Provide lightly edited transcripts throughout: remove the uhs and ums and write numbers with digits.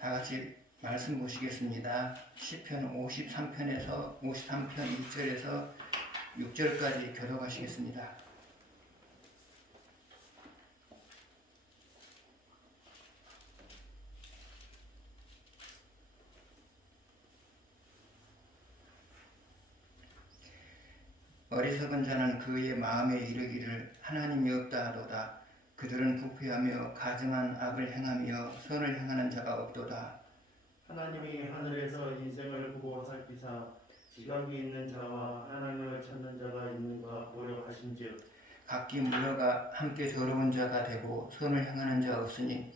다 같이 말씀 보시겠습니다. 시편 53편에서 53편 1절에서 6절까지 교독하시겠습니다. 어리석은 자는 그의 마음에 이르기를 하나님이 없다 하도다. 그들은 부패하며 가증한 악을 행하며 선을 행하는 자가 없도다. 하나님이 하늘에서 인생을 보고 살피사 지각이 있는 자와 하나님을 찾는 자가 있는가 보려 하신즉 각기 모여가 함께 더러운 자가 되고 선을 행하는 자 없으니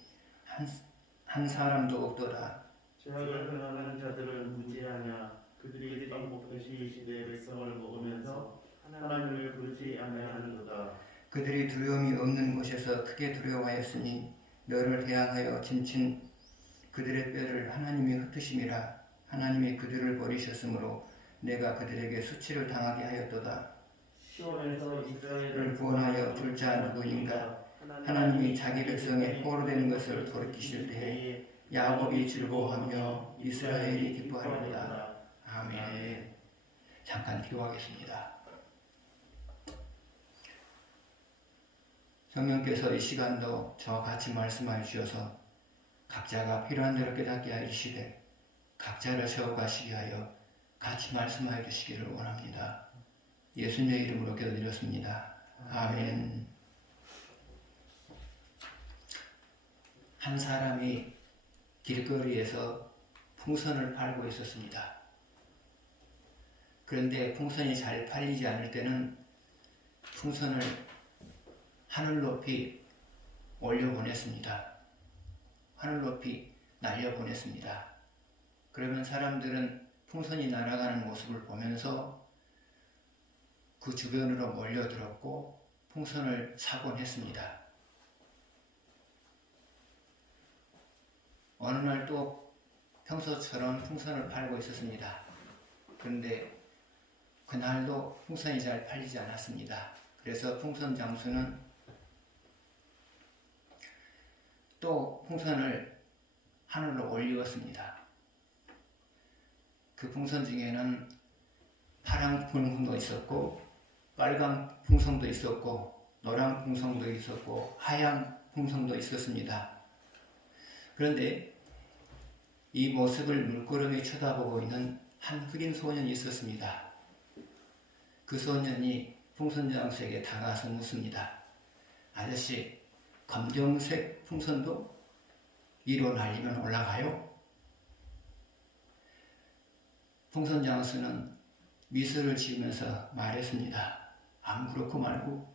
한 사람도 없도다. 죄악을 행하는 자들은 무지하냐 그들이 땅 곳곳이 시대의 백성을 먹으면서 하나님을 부르지 아니하는도다. 그들이 두려움이 없는 곳에서 크게 두려워하였으니 너를 대항하여 짐친 그들의 뼈를 하나님이 흩으심이라. 하나님이 그들을 버리셨으므로 내가 그들에게 수치를 당하게 하였도다. 시온에서 이스라엘을 구원하여 줄 자 누구인가? 하나님이 자기 백성의 포로되는 것을 돌이키실 때에 야곱이 즐거워하며 이스라엘이 기뻐하리로다. 아멘. 잠깐 기도하겠습니다. 성령께서 이 시간도 저와 같이 말씀하여 주셔서 각자가 필요한 대로 깨닫게 하여 주시되 각자를 세워가시게 하여 같이 말씀하여 주시기를 원합니다. 예수님의 이름으로 기도드렸습니다. 아멘. 한 사람이 길거리에서 풍선을 팔고 있었습니다. 그런데 풍선이 잘 팔리지 않을 때는 풍선을 하늘 높이 올려보냈습니다. 하늘 높이 날려보냈습니다. 그러면 사람들은 풍선이 날아가는 모습을 보면서 그 주변으로 몰려들었고 풍선을 사곤 했습니다. 어느 날 또 평소처럼 풍선을 팔고 있었습니다. 그런데 그날도 풍선이 잘 팔리지 않았습니다. 그래서 풍선 장수는 또 풍선을 하늘로 올리었습니다. 그 풍선 중에는 파란 풍선도 있었고 빨간 풍선도 있었고 노란 풍선도 있었고 하얀 풍선도 있었습니다. 그런데 이 모습을 물끄러미 쳐다보고 있는 한 흑인 소년이 있었습니다. 그 소년이 풍선 장수에게 다가와서 묻습니다. 아저씨, 검정색 풍선도 위로 날리면 올라가요? 풍선 장수는 미소를 지으면서 말했습니다. 안 그렇고 말고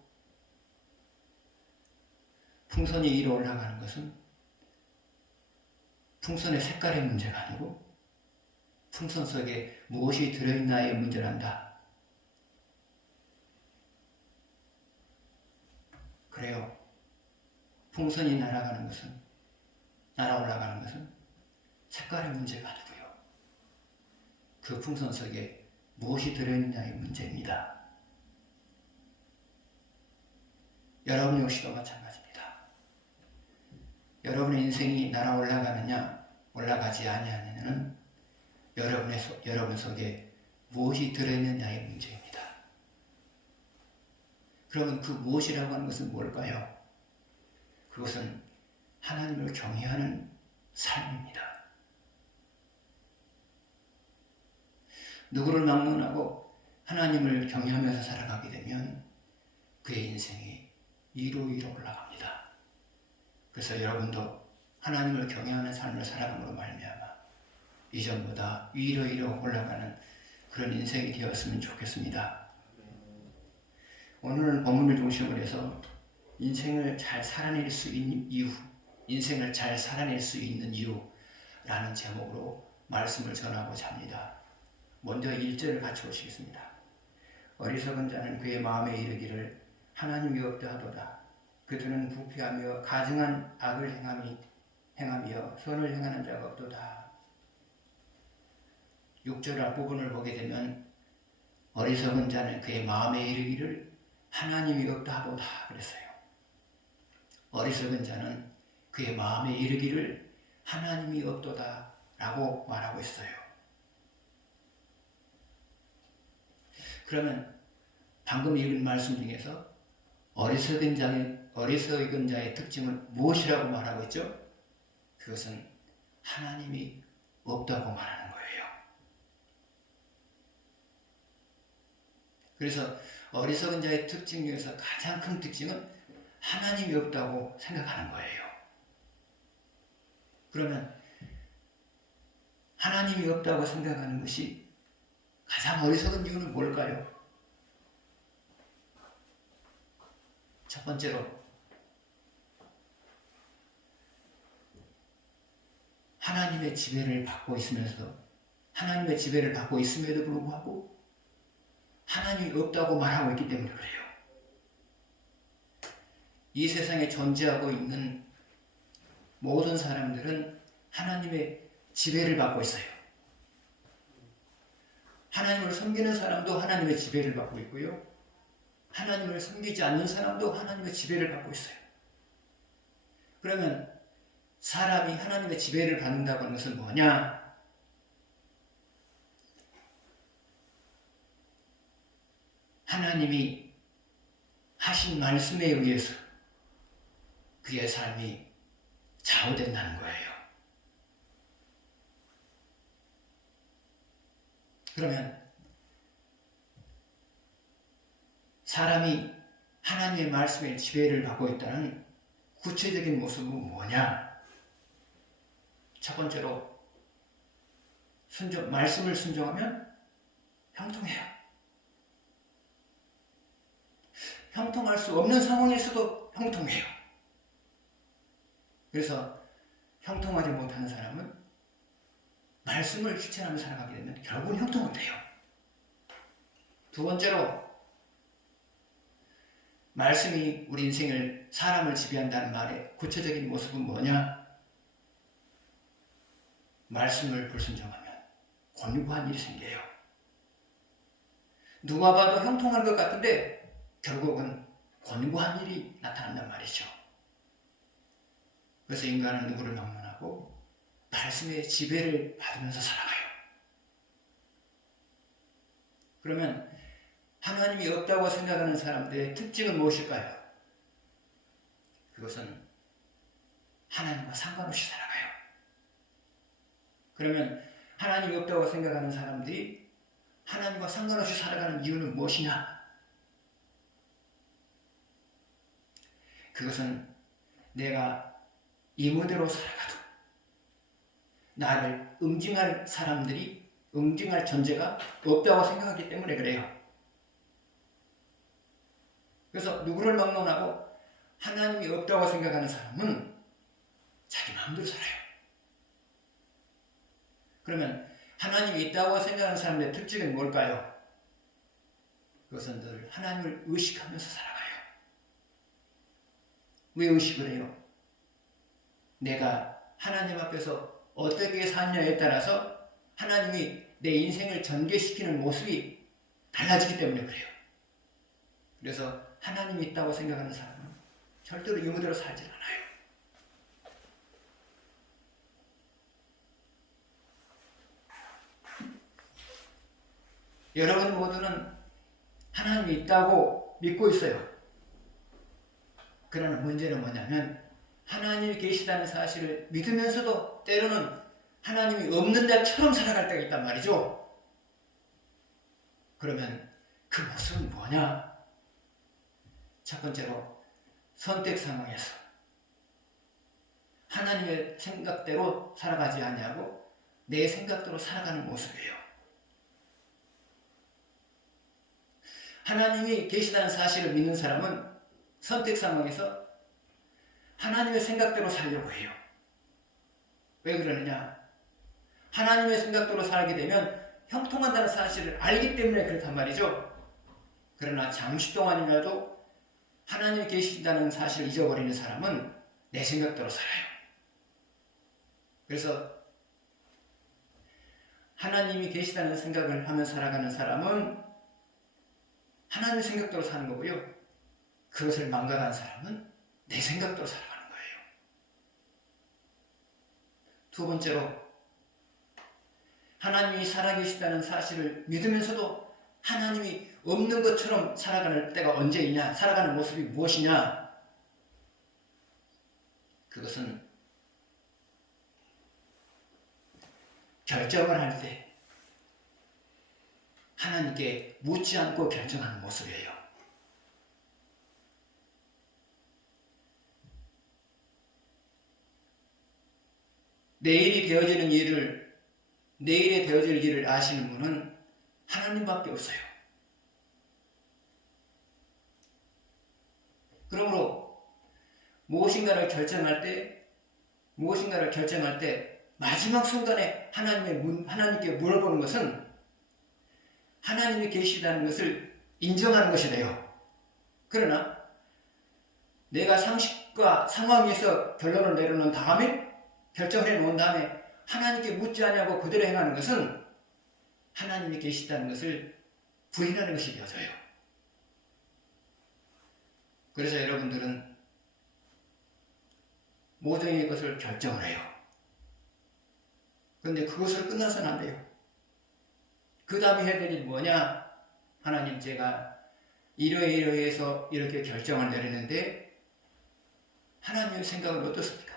풍선이 위로 올라가는 것은 풍선의 색깔의 문제가 아니고 풍선 속에 무엇이 들어있나의 문제란다. 그래요. 풍선이 날아가는 것은, 날아올라가는 것은 색깔의 문제가 아니고요. 그 풍선 속에 무엇이 들어있느냐의 문제입니다. 여러분 역시도 마찬가지입니다. 여러분의 인생이 날아올라가느냐 올라가지 아니하느냐는 여러분 속에 무엇이 들어있느냐의 문제입니다. 그러면 그 무엇이라고 하는 것은 뭘까요? 그것은 하나님을 경외하는 삶입니다. 누구를 막론하고 하나님을 경외하면서 살아가게 되면 그의 인생이 위로 올라갑니다. 그래서 여러분도 하나님을 경외하는 삶을 살아감으로 말미암아 이전보다 위로 올라가는 그런 인생이 되었으면 좋겠습니다. 오늘은 본문을 중심으로 해서 인생을 잘 살아낼 수 있는 이유, 인생을 잘 살아낼 수 있는 이유라는 제목으로 말씀을 전하고자 합니다. 먼저 1절을 같이 보시겠습니다. 어리석은 자는 그의 마음에 이르기를 하나님이 없다 하도다. 그들은 부패하며 가증한 악을 행하며 선을 행하는 자가 없도다. 6절 앞부분을 보게 되면 어리석은 자는 그의 마음에 이르기를 하나님이 없다 하도다 그랬어요. 어리석은 자는 그의 마음에 이르기를 하나님이 없도다 라고 말하고 있어요. 그러면 방금 읽은 말씀 중에서 어리석은 자의 특징은 무엇이라고 말하고 있죠? 그것은 하나님이 없다고 말하는 거예요. 그래서 어리석은 자의 특징 중에서 가장 큰 특징은 하나님이 없다고 생각하는 거예요. 그러면 하나님이 없다고 생각하는 것이 가장 어리석은 이유는 뭘까요? 첫 번째로 하나님의 지배를 받고 있으면서도 하나님의 지배를 받고 있음에도 불구하고 하나님이 없다고 말하고 있기 때문에 그래요. 이 세상에 존재하고 있는 모든 사람들은 하나님의 지배를 받고 있어요. 하나님을 섬기는 사람도 하나님의 지배를 받고 있고요. 하나님을 섬기지 않는 사람도 하나님의 지배를 받고 있어요. 그러면 사람이 하나님의 지배를 받는다고 하는 것은 뭐냐? 하나님이 하신 말씀에 의해서 그의 삶이 좌우된다는 거예요. 그러면 사람이 하나님의 말씀에 지배를 받고 있다는 구체적인 모습은 뭐냐? 첫 번째로 말씀을 순종하면 형통해요. 형통할 수 없는 상황에서도 형통해요. 그래서 형통하지 못하는 사람은 말씀을 실천하며 살아가게 되면 결국은 형통은 돼요. 두 번째로 말씀이 우리 인생을 사람을 지배한다는 말의 구체적인 모습은 뭐냐? 말씀을 불순종하면 곤고한 일이 생겨요. 누가 봐도 형통한 것 같은데 결국은 곤고한 일이 나타난단 말이죠. 그래서 인간은 누구를 막론하고 말씀의 지배를 받으면서 살아가요. 그러면 하나님이 없다고 생각하는 사람들의 특징은 무엇일까요? 그것은 하나님과 상관없이 살아가요. 그러면 하나님이 없다고 생각하는 사람들이 하나님과 상관없이 살아가는 이유는 무엇이냐? 그것은 내가 이모대로 살아가도 나를 응징할 사람들이, 응징할 존재가 없다고 생각하기 때문에 그래요. 그래서 누구를 막론하고 하나님이 없다고 생각하는 사람은 자기 마음대로 살아요. 그러면 하나님이 있다고 생각하는 사람의 특징은 뭘까요? 그것은 늘 하나님을 의식하면서 살아가요. 왜 의식을 해요? 내가 하나님 앞에서 어떻게 사느냐에 따라서 하나님이 내 인생을 전개시키는 모습이 달라지기 때문에 그래요. 그래서 하나님이 있다고 생각하는 사람은 절대로 이모대로 살지 않아요. 여러분 모두는 하나님이 있다고 믿고 있어요. 그러나 문제는 뭐냐면 하나님이 계시다는 사실을 믿으면서도 때로는 하나님이 없는 자처럼 살아갈 때가 있단 말이죠. 그러면 그 모습은 뭐냐? 첫 번째로 선택 상황에서 하나님의 생각대로 살아가지 아니하고 내 생각대로 살아가는 모습이에요. 하나님이 계시다는 사실을 믿는 사람은 선택 상황에서 하나님의 생각대로 살려고 해요. 왜 그러느냐? 하나님의 생각대로 살게 되면 형통한다는 사실을 알기 때문에 그렇단 말이죠. 그러나 잠시 동안이라도 하나님이 계신다는 사실을 잊어버리는 사람은 내 생각대로 살아요. 그래서 하나님이 계시다는 생각을 하며 살아가는 사람은 하나님의 생각대로 사는 거고요. 그것을 망각한 사람은 내 생각대로 살아가는 거예요. 두 번째로 하나님이 살아계시다는 사실을 믿으면서도 하나님이 없는 것처럼 살아가는 때가 언제 있냐, 살아가는 모습이 무엇이냐, 그것은 결정을 할 때 하나님께 묻지 않고 결정하는 모습이에요. 내일에 되어질 일을 아시는 분은 하나님밖에 없어요. 그러므로 무엇인가를 결정할 때 마지막 순간에 하나님께 물어보는 것은 하나님이 계시다는 것을 인정하는 것이래요. 그러나 내가 상식과 상황에서 결론을 내려놓은 다음에, 결정해 놓은 다음에 하나님께 묻지 아니하고 그대로 행하는 것은 하나님이 계시다는 것을 부인하는 것이 되어져요. 그래서 여러분들은 모종의 것을 결정을 해요. 그런데 그것으로 끝나서는 안 돼요. 그 다음에 해야 될 일이 뭐냐? 하나님, 제가 이러해서 이렇게 결정을 내리는데 하나님의 생각은 어떻습니까?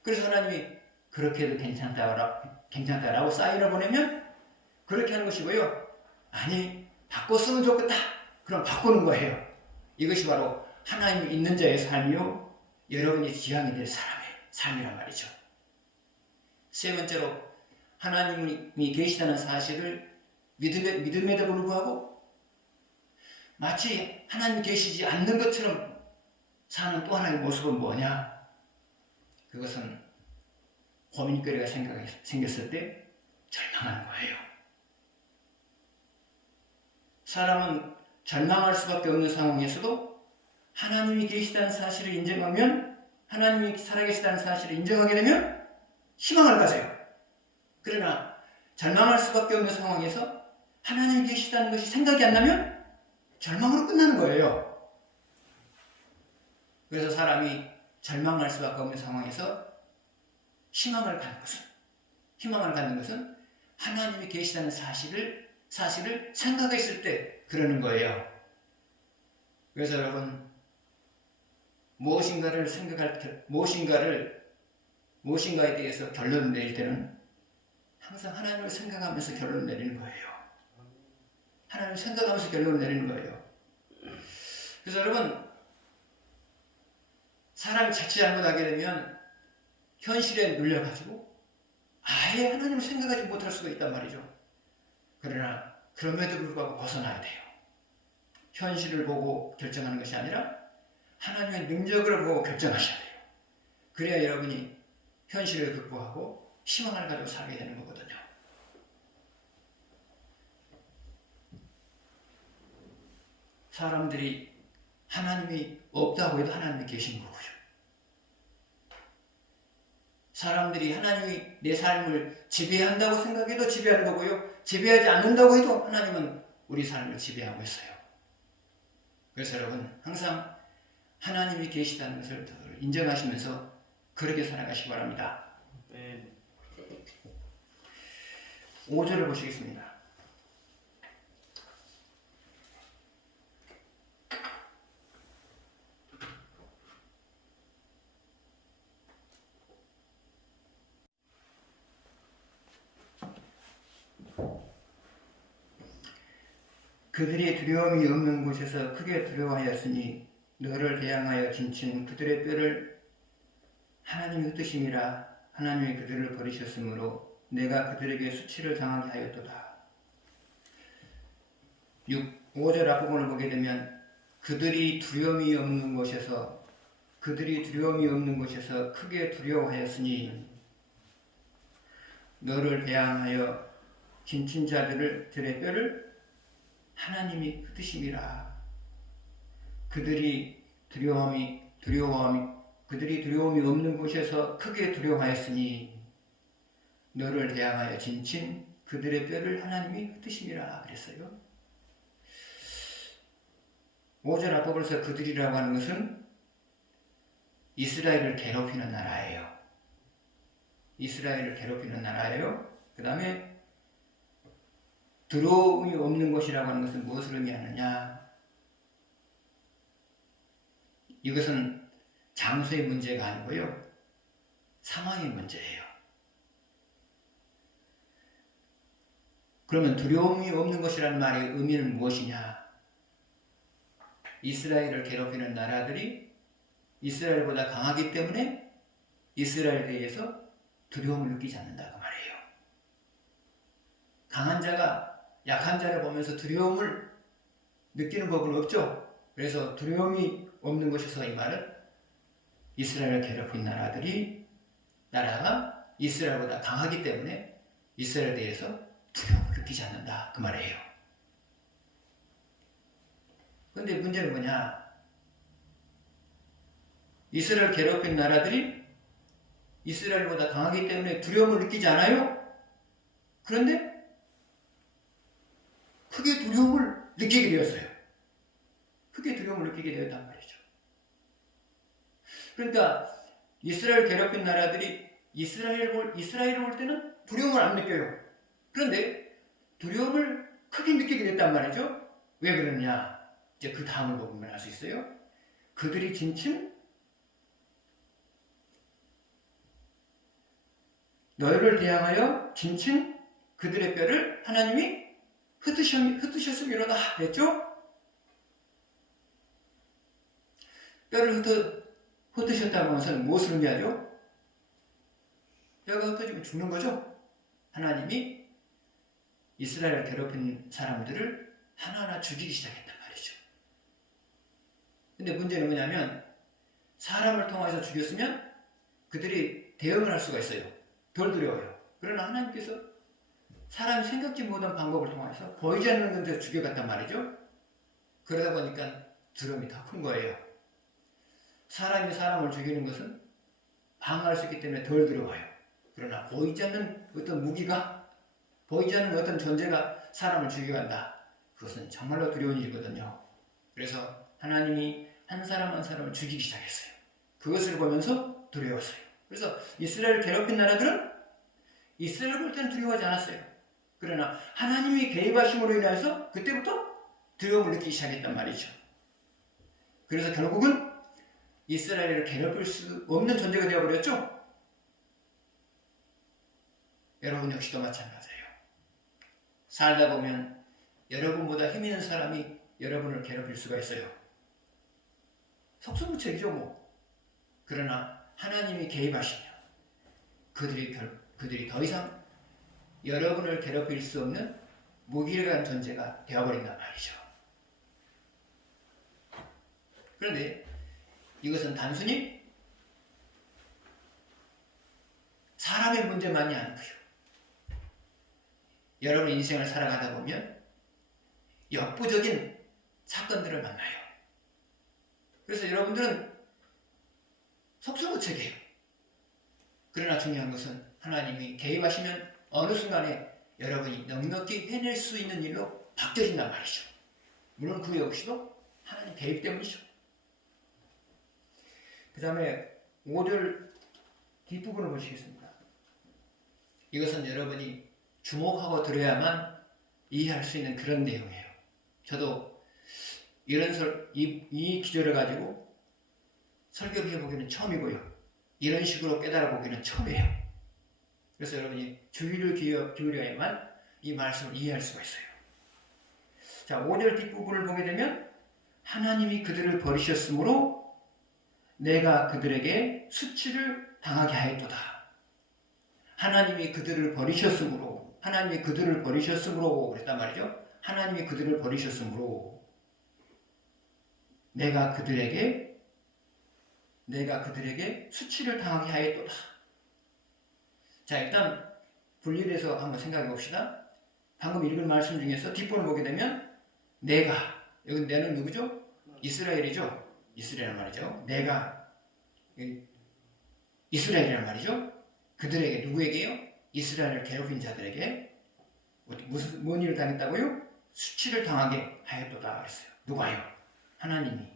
그래서 하나님이 그렇게 해도 괜찮다라고 사인을 보내면 그렇게 하는 것이고요. 아니, 바꿨으면 좋겠다. 그럼 바꾸는 거예요. 이것이 바로 하나님이 있는 자의 삶이요, 여러분이 지향이 될 사람의 삶이란 말이죠. 세 번째로, 하나님이 계시다는 사실을 믿음에도 불구하고 마치 하나님이 계시지 않는 것처럼 사는 또 하나의 모습은 뭐냐? 그것은 고민거리가 생겼을 때 절망하는 거예요. 사람은 절망할 수밖에 없는 상황에서도 하나님이 계시다는 사실을 인정하면, 하나님이 살아계시다는 사실을 인정하게 되면 희망을 가져요. 그러나 절망할 수밖에 없는 상황에서 하나님이 계시다는 것이 생각이 안 나면 절망으로 끝나는 거예요. 그래서 사람이 절망할 수밖에 없는 상황에서 희망을 갖는 것은 하나님이 계시다는 사실을 생각했을 때 그러는 거예요. 그래서 여러분, 무엇인가에 대해서 결론을 내릴 때는 항상 하나님을 생각하면서 결론을 내리는 거예요. 하나님을 생각하면서 결론을 내리는 거예요. 그래서 여러분, 사람이 자칫 잘못하게 되면 현실에 눌려가지고 아예 하나님을 생각하지 못할 수가 있단 말이죠. 그러나 그럼에도 불구하고 벗어나야 돼요. 현실을 보고 결정하는 것이 아니라 하나님의 능력을 보고 결정하셔야 돼요. 그래야 여러분이 현실을 극복하고 희망을 가지고 살게 되는 거거든요. 사람들이 하나님이 없다고 해도 하나님이 계신 거고요. 사람들이 하나님이 내 삶을 지배한다고 생각해도 지배하는 거고요. 지배하지 않는다고 해도 하나님은 우리 삶을 지배하고 있어요. 그래서 여러분, 항상 하나님이 계시다는 것을 인정하시면서 그렇게 살아가시기 바랍니다. 네. 5절을 보시겠습니다. 그들이 두려움이 없는 곳에서 크게 두려워하였으니 너를 대항하여 진친 그들의 뼈를 하나님이 흩으심이라. 하나님이 그들을 버리셨으므로 내가 그들에게 수치를 당하게 하였도다. 5절 앞부분을 보게 되면 그들이 두려움이 없는 곳에서 크게 두려워하였으니 너를 대항하여 진친 자들의 뼈를 하나님이 흩으심이라. 그들이 두려움이 없는 곳에서 크게 두려워하였으니 너를 대항하여 진친 그들의 뼈를 하나님이 흩으심이라 그랬어요. 5절 앞부분에서 그들이라고 하는 것은 이스라엘을 괴롭히는 나라예요. 이스라엘을 괴롭히는 나라예요. 그 다음에 두려움이 없는 것이라고 하는 것은 무엇을 의미하느냐? 이것은 장소의 문제가 아니고요. 상황의 문제예요. 그러면 두려움이 없는 것이라는 말의 의미는 무엇이냐? 이스라엘을 괴롭히는 나라들이 이스라엘보다 강하기 때문에 이스라엘에 대해서 두려움을 느끼지 않는다 그 말이에요. 강한 자가 약한 자를 보면서 두려움을 느끼는 법은 없죠. 그래서 두려움이 없는 것에서 이 말은 이스라엘을 괴롭힌 나라가 이스라엘보다 강하기 때문에 이스라엘에 대해서 두려움을 느끼지 않는다 그 말이에요. 그런데 문제는 뭐냐? 이스라엘 괴롭힌 나라들이 이스라엘보다 강하기 때문에 두려움을 느끼지 않아요? 그런데 크게 두려움을 느끼게 되었어요. 크게 두려움을 느끼게 되었단 말이죠. 그러니까 이스라엘 괴롭힌 나라들이 이스라엘을 볼 때는 두려움을 안 느껴요. 그런데 두려움을 크게 느끼게 됐단 말이죠. 왜 그러냐? 이제 그 다음을 보면 알 수 있어요. 그들이 진침 너희를 대항하여 진친 그들의 뼈를 하나님이 흩으셨음이로다 그랬죠? 뼈를 흩으셨다는 것은 무엇을 의미하죠? 뼈가 흩어지면 죽는 거죠? 하나님이 이스라엘을 괴롭힌 사람들을 하나하나 죽이기 시작했단 말이죠. 근데 문제는 뭐냐면 사람을 통해서 죽였으면 그들이 대응을 할 수가 있어요. 덜 두려워요. 그러나 하나님께서 사람이 생각지 못한 방법을 통해서 보이지 않는 건데 죽여갔단 말이죠. 그러다 보니까 두려움이 더 큰 거예요. 사람이 사람을 죽이는 것은 방어할 수 있기 때문에 덜 두려워요. 그러나 보이지 않는 어떤 무기가, 보이지 않는 어떤 존재가 사람을 죽여간다. 그것은 정말로 두려운 일이거든요. 그래서 하나님이 한 사람 한 사람을 죽이기 시작했어요. 그것을 보면서 두려웠어요. 그래서 이스라엘을 괴롭힌 나라들은 이스라엘을 볼 때는 두려워하지 않았어요. 그러나 하나님이 개입하심으로 인해서 그때부터 두려움을 느끼기 시작했단 말이죠. 그래서 결국은 이스라엘을 괴롭힐 수 없는 존재가 되어버렸죠. 여러분 역시도 마찬가지예요. 살다 보면 여러분보다 힘 있는 사람이 여러분을 괴롭힐 수가 있어요. 속수무책이죠 뭐. 그러나 하나님이 개입하시면 그들이 더 이상 여러분을 괴롭힐 수 없는 무기력한 존재가 되어버린단 말이죠. 그런데 이것은 단순히 사람의 문제만이 아니고요. 여러분 인생을 살아가다 보면 역부족인 사건들을 만나요. 그래서 여러분들은 속수무책이에요. 그러나 중요한 것은 하나님이 개입하시면 어느 순간에 여러분이 넉넉히 해낼 수 있는 일로 바뀌어진단 말이죠. 물론 그 역시도 하나님 개입 때문이죠. 그 다음에 5절 뒷부분을 보시겠습니다. 이것은 여러분이 주목하고 들어야만 이해할 수 있는 그런 내용이에요. 저도 이 기절을 가지고 설교를 해보기는 처음이고요. 이런 식으로 깨달아 보기는 처음이에요. 그래서 여러분이 주의를 기울여야만 이 말씀을 이해할 수가 있어요. 자, 5절 뒷부분을 보게 되면 하나님이 그들을 버리셨으므로 내가 그들에게 수치를 당하게 하였도다. 하나님이 그들을 버리셨으므로 그랬단 말이죠. 하나님이 그들을 버리셨으므로 내가 그들에게 수치를 당하게 하였도다. 자, 일단 분리돼서 한번 생각해 봅시다. 방금 읽은 말씀 중에서 뒷부분을 보게 되면 여기 내는 누구죠? 이스라엘이죠. 이스라엘 말이죠. 이스라엘이란 말이죠. 그들에게 누구에게요? 이스라엘을 괴롭힌 자들에게 뭔 일을 당했다고요? 수치를 당하게 하였도다 그랬어요. 누가요? 하나님이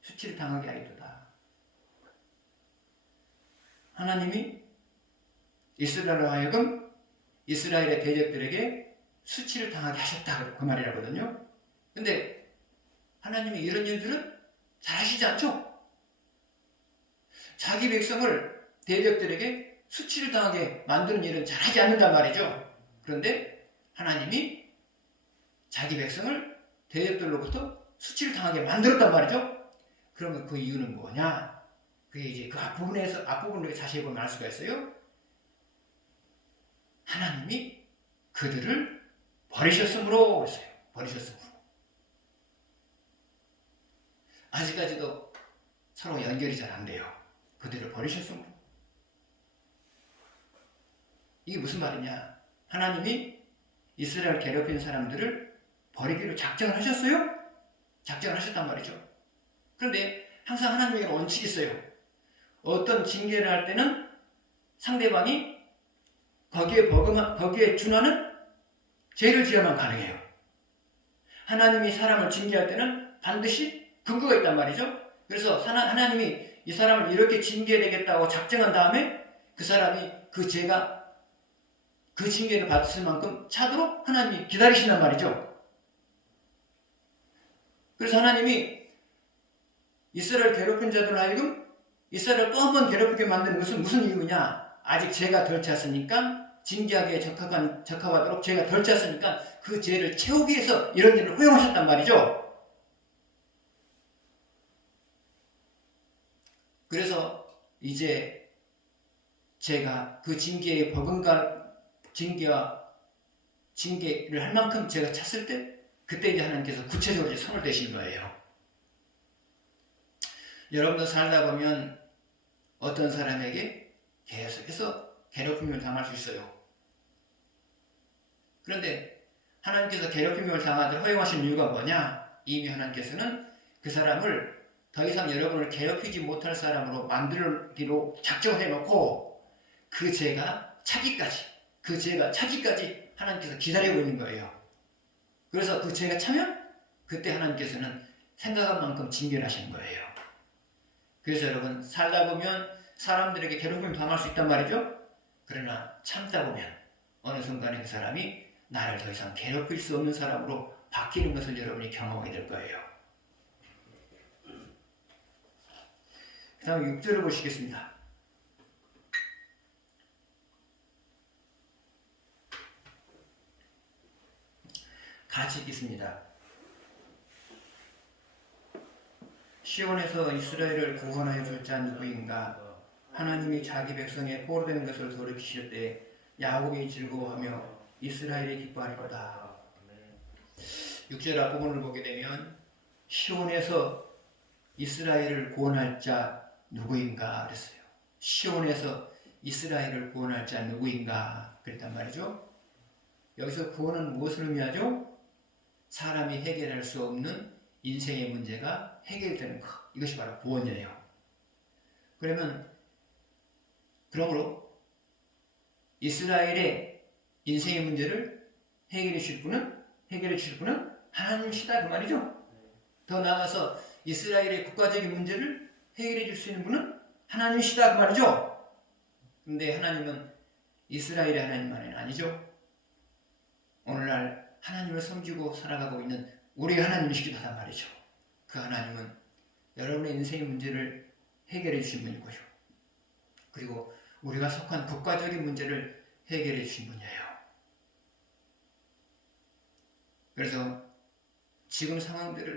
수치를 당하게 하였도다. 하나님이 이스라엘로 하여금 이스라엘의 대적들에게 수치를 당하게 하셨다 그 말이라거든요. 근데 하나님이 이런 일들은 잘 하시지 않죠? 자기 백성을 대적들에게 수치를 당하게 만드는 일은 잘 하지 않는단 말이죠. 그런데 하나님이 자기 백성을 대적들로부터 수치를 당하게 만들었단 말이죠. 그러면 그 이유는 뭐냐? 그게 이제 그 앞부분을 자세히 보면 알 수가 있어요. 하나님이 그들을 버리셨으므로 했어요. 버리셨으므로. 아직까지도 서로 연결이 잘 안 돼요. 그들을 버리셨으므로. 이게 무슨 말이냐? 하나님이 이스라엘 괴롭힌 사람들을 버리기로 작정을 하셨어요? 작정을 하셨단 말이죠. 그런데 항상 하나님에게 원칙이 있어요. 어떤 징계를 할 때는 상대방이 거기에 준하는 죄를 지어만 가능해요. 하나님이 사람을 징계할 때는 반드시 근거가 있단 말이죠. 그래서 하나님이 이 사람을 이렇게 징계되겠다고 작정한 다음에 그 사람이 그 징계를 받을 만큼 차도록 하나님이 기다리신단 말이죠. 그래서 하나님이 이스라엘 괴롭힌 자들로 하여금 이스라엘을 또 한 번 괴롭히게 만드는 것은 무슨 이유냐? 아직 죄가 덜 찼으니까 징계하기에 적합하도록 죄가 덜 찼으니까 그 죄를 채우기 위해서 이런 일을 허용하셨단 말이죠. 그래서 이제 제가 그 징계의 징계를 할 만큼 제가 찼을 때 그때 이제 하나님께서 구체적으로 손을 대신 거예요. 여러분도 살다 보면 어떤 사람에게 계속해서 괴롭힘을 당할 수 있어요. 그런데 하나님께서 괴롭힘을 당하도록 허용하신 이유가 뭐냐? 이미 하나님께서는 그 사람을 더 이상 여러분을 괴롭히지 못할 사람으로 만들기로 작정해놓고 그 죄가 차기까지 하나님께서 기다리고 있는 거예요. 그래서 그 죄가 차면 그때 하나님께서는 생각한 만큼 징계를 하시는 거예요. 그래서 여러분 살다 보면 사람들에게 괴롭힘을 당할 수 있단 말이죠. 그러나 참다 보면 어느 순간에 그 사람이 나를 더 이상 괴롭힐 수 없는 사람으로 바뀌는 것을 여러분이 경험하게 될 거예요. 그 다음 6절을 보시겠습니다. 같이 읽겠습니다. 시온에서 이스라엘을 구원하여 줄 자 누구인가? 하나님이 자기 백성의 포로되는 것을 돌이키실 때 야곱이 즐거워하며 이스라엘이 기뻐하리로다. 6절 앞부분을 보게 되면 시온에서 이스라엘을 구원할 자 누구인가 그랬어요. 시온에서 이스라엘을 구원할 자 누구인가 그랬단 말이죠. 여기서 구원은 무엇을 의미하죠? 사람이 해결할 수 없는 인생의 문제가 해결되는 것. 이것이 바로 구원이에요. 그러므로 이스라엘의 인생의 문제를 해결해 주실 분은 하나님이시다 그 말이죠. 더 나아가서 이스라엘의 국가적인 문제를 해결해 줄 수 있는 분은 하나님이시다 그 말이죠. 그런데 하나님은 이스라엘의 하나님만은 아니죠. 오늘날 하나님을 섬기고 살아가고 있는 우리 하나님이시기도 하단 말이죠. 그 하나님은 여러분의 인생의 문제를 해결해 주신 분이고요. 그리고 우리가 속한 국가적인 문제를 해결해 주신 분이에요. 그래서 지금 상황들도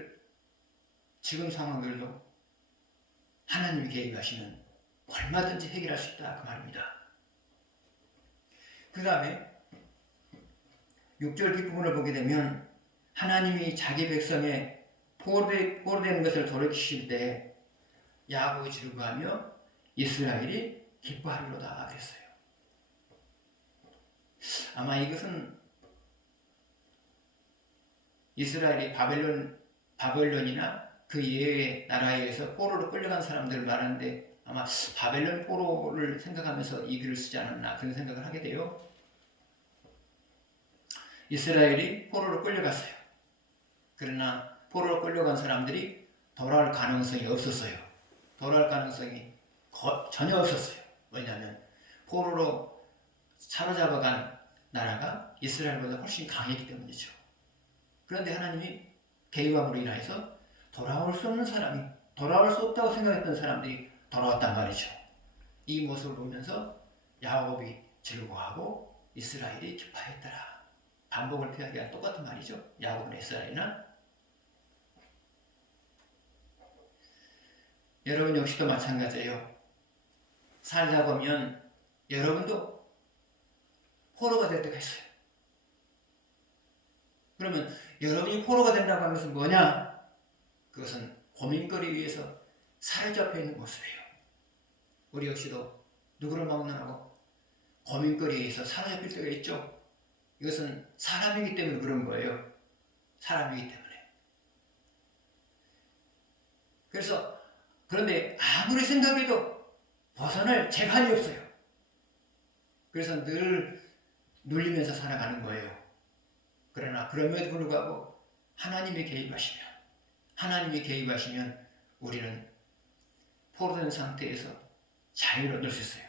하나님이 개입하시면 얼마든지 해결할 수 있다 그 말입니다. 그 다음에 6절 뒷부분을 보게 되면 하나님이 자기 백성의 포로되는 것을 돌이키실 때 야곱이 즐거워하며 이스라엘이 기뻐하리로다 그랬어요. 아마 이것은 이스라엘이 바벨론이나 그 이외의 나라에 의해서 포로로 끌려간 사람들을 말하는데 아마 바벨론 포로를 생각하면서 이 글을 쓰지 않았나 그런 생각을 하게 돼요. 이스라엘이 포로로 끌려갔어요. 그러나 포로로 끌려간 사람들이 돌아올 가능성이 없었어요. 돌아올 가능성이 전혀 없었어요. 왜냐하면 포로로 사로잡아간 나라가 이스라엘보다 훨씬 강했기 때문이죠. 그런데 하나님이 개입함으로 인하여서 돌아올 수 없는 사람이, 돌아올 수 없다고 생각했던 사람들이 돌아왔단 말이죠. 이 모습을 보면서 야곱이 즐거워하고 이스라엘이 기뻐했더라. 반복을 표하기가 똑같은 말이죠. 야곱은 이스라엘이나. 여러분 역시도 마찬가지예요. 살다 보면 여러분도 포로가 될 때가 있어요. 그러면 여러분이 포로가 된다고 하는 것은 뭐냐? 그것은 고민거리 위에서 사로잡혀 있는 모습이에요. 우리 역시도 누구를 만나고 고민거리 위에서 사로잡힐 때가 있죠. 이것은 사람이기 때문에 그런 거예요. 사람이기 때문에. 그래서 그런데 아무리 생각해도 벗어날 재간이 없어요. 그래서 늘 눌리면서 살아가는 거예요. 그러나 그럼에도 불구하고 하나님이 개입하시면 우리는 포로된 상태에서 자유를 얻을 수 있어요.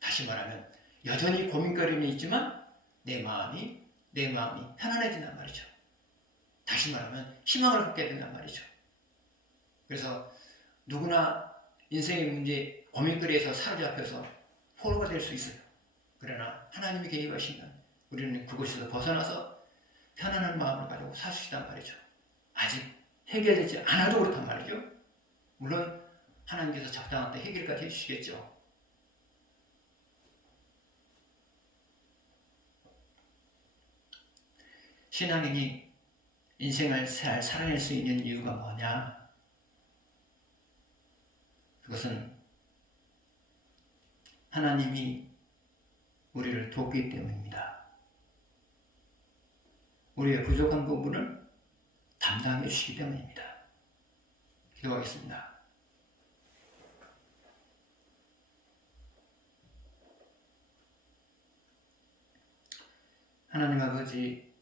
다시 말하면 여전히 고민거리는 있지만 내 마음이 편안해진단 말이죠. 다시 말하면 희망을 갖게 된단 말이죠. 그래서 누구나 인생의 문제, 고민거리에서 사로잡혀서 포로가 될 수 있어요. 그러나 하나님이 개입하시면 우리는 그곳에서 벗어나서 편안한 마음을 가지고 살 수 있단 말이죠. 아직 해결되지 않아도 그렇단 말이죠. 물론 하나님께서 적당한 때 해결까지 해주시겠죠. 신앙인이 인생을 잘 살아낼 수 있는 이유가 뭐냐? 그것은 하나님이 우리를 돕기 때문입니다. 우리의 부족한 부분을 담당해 주시기 때문입니다. 기도하겠습니다. 하나님 아버지,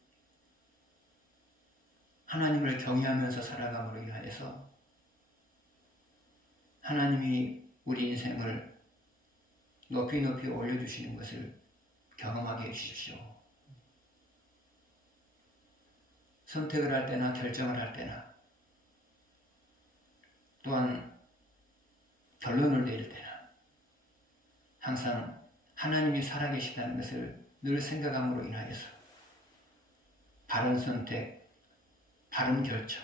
하나님을 경외하면서 살아감으로 인하여서 하나님이 우리 인생을 높이 올려주시는 것을 경험하게 해주십시오. 선택을 할 때나 결정을 할 때나 또한 결론을 내릴 때나 항상 하나님이 살아계시다는 것을 늘 생각함으로 인하여서 바른 선택, 바른 결정,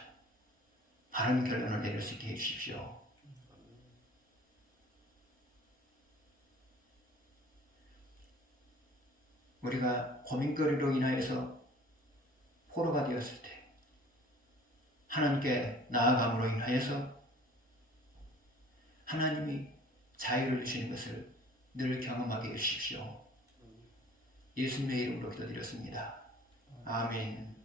바른 결론을 내릴 수 있게 해주십시오. 우리가 고민거리로 인하여서 포로가 되었을 때 하나님께 나아감으로 인하여서 하나님이 자유를 주시는 것을 늘 경험하게 해주십시오. 예수님의 이름으로 기도드렸습니다. 아멘.